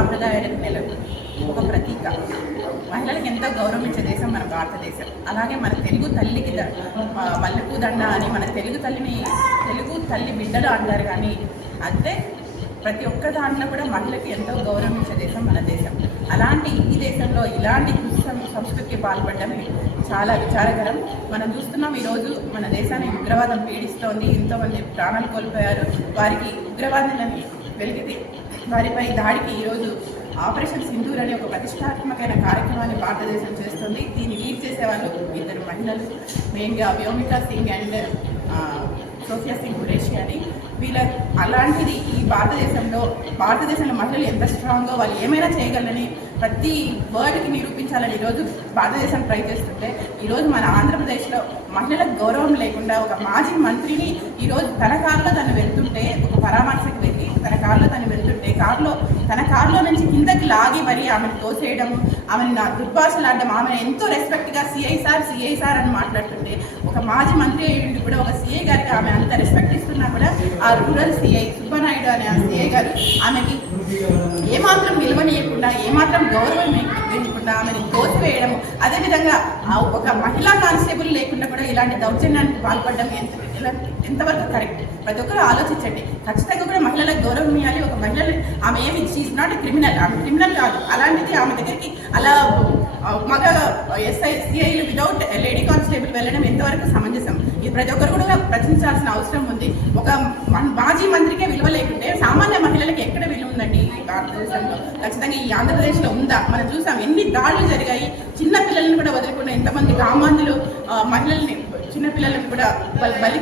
మహిళలకు ఒక ప్రతీక. మహిళలకు ఎంతో గౌరవం ఇచ్చే దేశం మన భారతదేశం. అలాగే మన తెలుగు తల్లికి ద- మల్లెపూ దండ అని మన తెలుగు తల్లిని తెలుగు తల్లి బిడ్డలు అంటారు కానీ అంతే ప్రతి ఒక్క దాంట్లో కూడా మహిళకి ఎంతో గౌరవం ఇచ్చే దేశం మన దేశం. అలాంటి ఈ దేశంలో ఇలాంటి సంస్కృతికి పాల్పడమే చాలా విచారకరం. మనం చూస్తున్నాం ఈరోజు మన దేశాన్ని ఉగ్రవాదం పీడిస్తోంది. ఎంతోమంది ప్రాణాలు కోల్పోయారు. వారికి ఉగ్రవాదులని వెలిగితే వారిపై దాడికి ఈరోజు ఆపరేషన్ సింధూర్ అనే ఒక ప్రతిష్టాత్మకమైన కార్యక్రమాన్ని భారతదేశం చేస్తుంది. దీన్ని లీడ్ చేసేవాళ్ళు ఇద్దరు మహిళలు. మెయిన్గా వ్యోమికా సింగ్ అండ్ సోఫియా సింగ్ గురేషి అని వీళ్ళ అలాంటిది ఈ భారతదేశంలో భారతదేశంలో మహిళలు ఎంత స్ట్రాంగో వాళ్ళు ఏమైనా చేయగలని ప్రతి వర్డ్కి నిరూపించాలని ఈరోజు భారతదేశం ట్రై చేస్తుంటే ఈరోజు మన ఆంధ్రప్రదేశ్లో మహిళలకు గౌరవం లేకుండా ఒక మాజీ మంత్రిని ఈరోజు తన కారులో తను వెళ్తుంటే ఒక పరామర్శకు వెళ్ళి తన కారు కారులో తన కారులో నుంచి కిందకి లాగి మరి ఆమెను తోసేయడం ఆమెను నా దుర్భాషలాడడం ఆమెను ఎంతో రెస్పెక్ట్గా సిఐ సార్ సిఐ సార్ అని మాట్లాడుతుంటే ఒక మాజీ మంత్రి అయ్యిండి కూడా ఒక సిఐ గారికి ఆమె అంత రెస్పెక్ట్ ఇస్తున్నా కూడా ఆ రూరల్ సిఐ సుబ్బనాయుడు అనే ఆ సిఐ గారు ఆమెకి ఏమాత్రం విలువనీయకుండా ఏమాత్రం గౌరవం ఇవ్వకుండా ఆమెను తోసివేయడం అదేవిధంగా ఆ ఒక మహిళా కానిస్టేబుల్ లేకుండా కూడా ఇలాంటి దౌర్జన్యానికి పాల్పడడం ఎంత ఎంతవరకు కరెక్ట్? ప్రతి ఒక్కరు ఆలోచించండి. ఖచ్చితంగా కూడా మహిళలకు గౌరవం ఇవ్వాలి మహిళలు ఆమె ఏమి షీఈ్ నాట్ క్రిమినల్ ఆమె క్రిమినల్ కాదు. అలాంటిది ఆమె దగ్గరికి అలా మగ ఎస్ఐ సిఐలు వితౌట్ లేడీ కానిస్టేబుల్ వెళ్ళడం ఎంతవరకు సమంజసం? ఇది ప్రతి ఒక్కరు కూడా ప్రశ్నించాల్సిన అవసరం ఉంది. ఒక మాజీ మంత్రికే విలువ లేకుంటే సామాన్య మహిళలకు ఎక్కడ విలువ ఉందండి భారతదేశంలో? ఖచ్చితంగా ఈ ఆంధ్రప్రదేశ్లో ఉందా? మనం చూసాం ఎన్ని దాడులు జరిగాయి. చిన్న పిల్లల్ని కూడా వదులుకున్న ఎంతమంది కామాంధులు మహిళల్ని చిన్నపిల్లలకు కూడా బలి